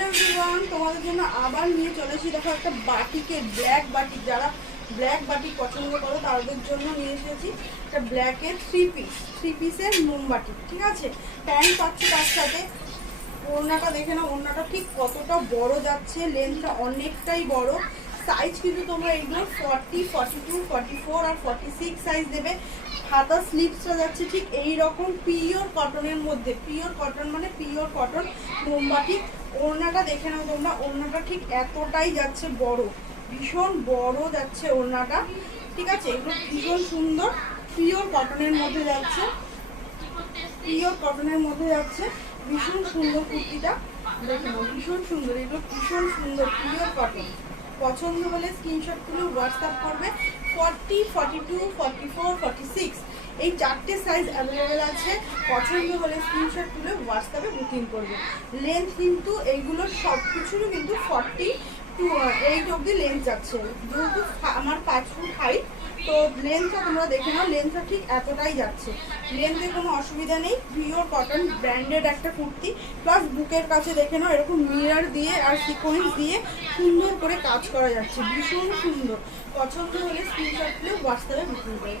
Hello everyone, তোমাদের জন্য আবার নিয়ে চলে এসেছি। দেখো একটা বাটিকের ব্ল্যাক বাটিক, যারা ব্ল্যাক বাটিক পছন্দ করো তাদের জন্য নিয়ে এসেছি একটা ব্ল্যাকের থ্রি পিসের মোমবাটি। ঠিক আছে, প্যান্ট পাচ্ছি তার সাথে। ওড়নাটা দেখে নাও, ওড়নাটা ঠিক কতটা বড় যাচ্ছে, লেন্থটা অনেকটাই বড়। সাইজ কিন্তু তোমরা এগুলো 40, 42, 44 আর 46 সাইজ দেবে। হাতা স্লিভসটা যাচ্ছে ঠিক এই রকম পিওর কটনের মধ্যে। পিওর কটন মানে পিওর কটন মোমবাটি। ওড়নাটা দেখে নাও তোমরা, ওড়নাটা ঠিক এতটাই যাচ্ছে বড়, ভীষণ বড় যাচ্ছে ওড়নাটা। ঠিক আছে, এগুলো ভীষণ সুন্দর, পিওর কটনের মধ্যে যাচ্ছে, পিওর কটনের মধ্যে যাচ্ছে। ভীষণ সুন্দর কুর্তিটা দেখে নাও, ভীষণ সুন্দর, এগুলো ভীষণ সুন্দর পিওর কটন। পছন্দ হলে স্ক্রিনশট তুলে হোয়াটসঅ্যাপ করবে। 40, 42, 44, 46 এই চারটে সাইজ অ্যাভেলেবেল আছে। পছন্দ হলে স্ক্রিনশট তুলে হোয়াটসঅ্যাপে বুকিং করবে। লেন্থ কিন্তু এইগুলো সব কিছুরই কিন্তু 42 অবধি লেন্থ যাচ্ছে। যেহেতু আমার 5 ফুট হাইট, তো লেন্থটা তোমরা দেখে নাও, লেন্থটা ঠিক এতটাই যাচ্ছে। লেন্থে কোনো অসুবিধা নেই। পিওর কটন ব্র্যান্ডেড একটা কুর্তি, প্লাস বুকের কাছে দেখে নাও এরকম মিরর দিয়ে আর সিকোয়েন্স দিয়ে সুন্দর করে কাজ করা যাচ্ছে, ভীষণ সুন্দর। পছন্দ হলে স্ক্রিনশট তুলে হোয়াটসঅ্যাপে বুকিং করবে।